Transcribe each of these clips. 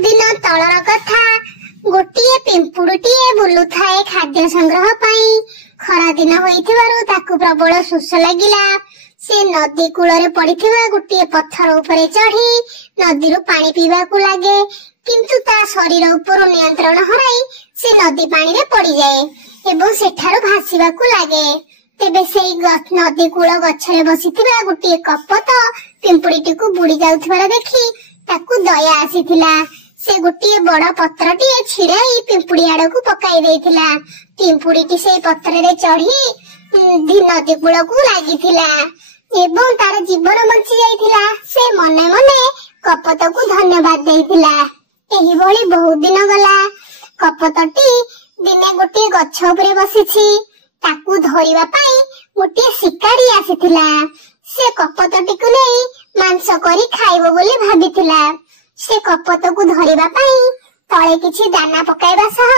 दिन तलर कथा गोटे पिंपुड़ीए बुलुए खाद्य संग्रह पाई खरा दिन होइथिबारु ताकु प्रबल शोष लगिला। से नदी कूल पड़िथिबा गोटे पत्थर उपरे चढ़ी नदी पानी पीवाकू लागे, किंतु ता शरीर उपर नियंत्रण हराई से नदी पानी रे पड़ी जाए एवं सेठारु भासीवाकू लागे। तेबे सेई नदी कूल गछरे बसिथिबा गोटे कपत पिंपुड़ीटी को बुड़ी जाउथिबार देखि ताकू दया आसीथिला। से गोटे बड़ पत्रटी छिड़ाई पिंपुड़ी आड़ को पकाई देथिला। पिंपुड़ीटी से पत्र रे चढ़ी नदी कूल को लागिथिला एवं तार जीवन बंची जाइथिला। से मने मने कपत को धन्यवाद देथिला। एही भली बहुत दिन गला। कपतटी दिने गोटे गछ उपरे बसिछि, ताकू धरिबा पई गोटे शिकारी आसीथिला। से कपतटी को नै मांस करी खाइबो बोली भाबिथिला। से कपत को धरिबा पई तळे किछि दाना पकाइबा सह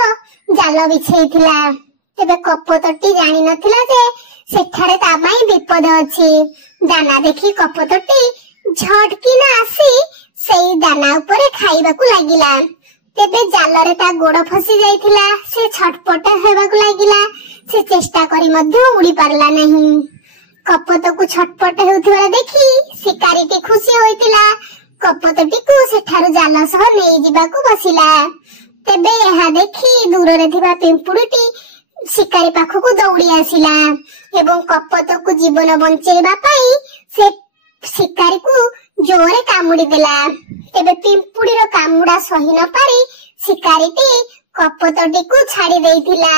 जाल बिछेइथिला। तेबे कपतटी जानि नथिला जे सेठारे ता पई विपद अछि। दाना देखि कपतटी झटकिना आसी सेई दाना उपरे खाइबाकू लागिला। तेबे जालरे ता गोड़ फसी जाइथिला। से छटपट हेबाकू लागिला। से चेष्टा करी मध्य उड़ी पारला नहीं। कपत को छटपट हेउथिबा देखि शिकारीटी खुशी होइतिला। कपतटी को सेठारु जाल सह नै जिबाकू बसिला। तेबे एहा देखि दूररे थिबा पिंपुड़ीटी शिकारी पाखकू दौड़ी आसिला एवं कपत को जीवन बंचेबा पई से शिकारी को जोरे कामुड़ी देला। तेबे पिंपुड़ीर कामुड़ा सही न पारी शिकारीटी कपतटी को छाड़ी देइथिला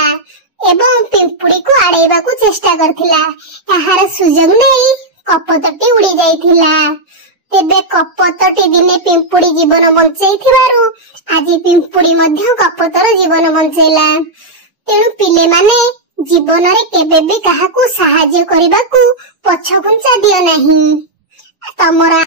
एवं पिंपुड़ी को आड़ेबा को चेष्टा करथिला। एहार सुजोग नै कपतटी उड़ी जाइथिला। तेबे कपतटी दिने पिंपुड़ी जीवन बंचेइथिबारु आजि पिंपुड़ी मध्य कपतर जीवन बंचेला। तेणु पिले माने जीवन रे केबे भी काहाकू सहाय्य करिबाकू पछघुंचा दियो नहीं। तमरा